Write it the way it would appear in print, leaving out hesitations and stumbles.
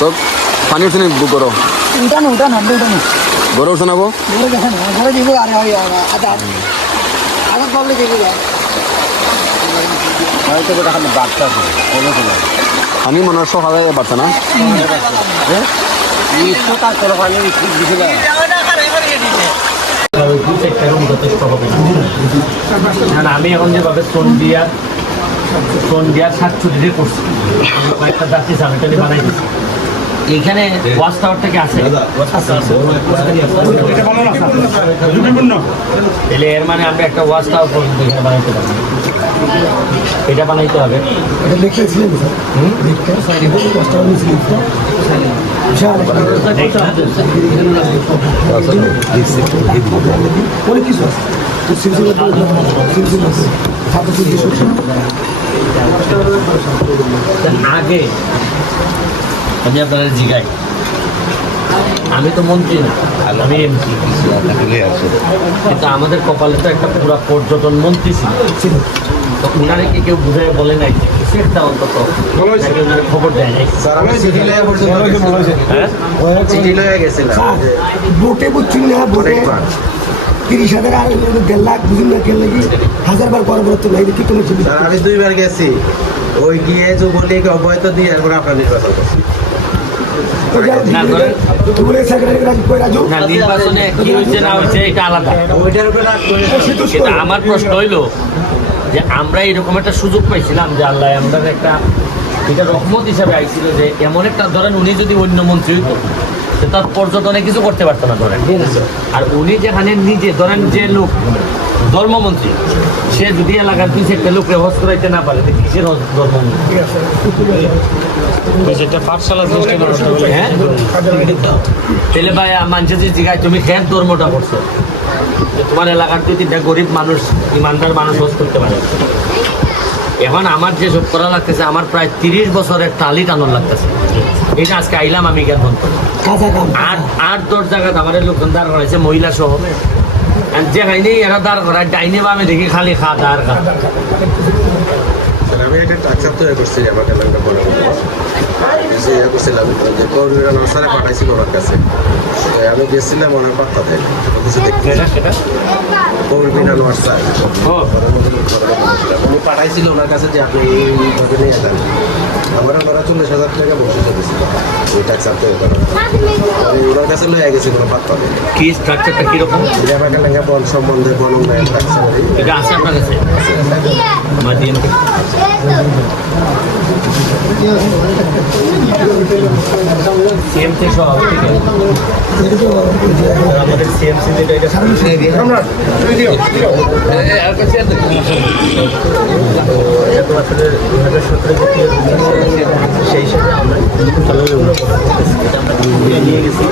তো পানি উঠছে না গরো গরো উঠছে না গো আমি মনে হয় সকালে বাড়ছে না আমি এখন যেভাবে সোন দিয়া 7 করছি কয়েকটা যাচ্ছি সামনে বানাই দিচ্ছি এইখানে ওয়াচ টাওয়ার থেকে আসে তাহলে এর মানে আমরা একটা ওয়াচ টাওয়ার পর্যন্ত এখানে বানাইতে পারি এটা বানাইতে হবে আগে আমি আপনাদের জিগাই আমি তো মন্ত্রী না আমি এমপি কিন্তু আমাদের কপালে তো একটা পুরো পর্যটন মন্ত্রী ছিল তো ওনারে কি কেউ বুঝাই বলে নাই সেটা অন্তত খবর দেয় নাই ভোটে বুঝছি না ভোটে 30,000 আর 1.5 লাখ বুঝুন না কেন লাগি 1000 বার পরবর্তী নাই কি কোনো ছিল আমি 2 বার গেছি ওই গিয়ে যুবলীগ অবৈধ দিয়ে এরপর আপনার নির্বাচন করছি নির্বাচনে কি হয়েছে না হয়েছে এটা আলাদা সেটা আমার প্রশ্ন হইলো যে আমরা এরকম একটা সুযোগ পাইছিলাম যে আল্লাহ আমরা একটা এটা রহমত হিসাবে আইছিল যে এমন একটা ধরেন উনি যদি অন্য মন্ত্রী হইতো তার পর্যটনে কিছু করতে পারতো না ধরেন আর উনি যেখানে নিজে ধরেন যে লোক ধর্মমন্ত্রী সে যদি এলাকার 2-4টা লোক হজ করাইতে না পারে কিসের ধর্মমন্ত্রী হ্যাঁ তাহলে ভাই মানুষের যে জিগায় তুমি খেয়াল ধর্মটা করছো তোমার এলাকার 2-3টা গরিব মানুষ ইমানদার মানুষ হজ করতে পারে এখন আমার যে সব করা লাগতেছে আমার প্রায় 30 বছরের টালি টানোর লাগতেছে এটা আজকে আইলাম আমি জ্ঞান বন্ধ 8-10 জায়গাতে আমাদের লোকজন দাঁড় করাইছে মহিলা সহ যেখানে এরা দাঁড় করায় ডাইনে বা আমি দেখি খালি খাওয়া আর খা আমি একটা টাকা তৈরি করছি আমাকে একটা বড় করছিলাম যে কর্মীরা নসারে পাঠাইছিল ওনার কাছে আমি গেছিলাম ওনার পাত্তা দেয় কর্মীরা নসার উনি পাঠাইছিল ওনার কাছে যে আপনি এইভাবে নিয়ে যান আমরা ওরা 40,000 টাকা বসে চলেছিল ওই ট্যাক্স তৈরি করা ওনার কাছে লয়ে গেছিল কোনো পাত্তা দেয় কি স্ট্রাকচারটা কিরকম লেখা বন সম্বন্ধে বন উন্নয়ন ট্যাক্স এটা আছে আপনার কাছে আমার দিন সিএমসি সহ ঠিক আছে আমাদের সিএমসি যেটা এটা আসলে 2017 সেই হিসাবে আমরা নিয়ে গেছি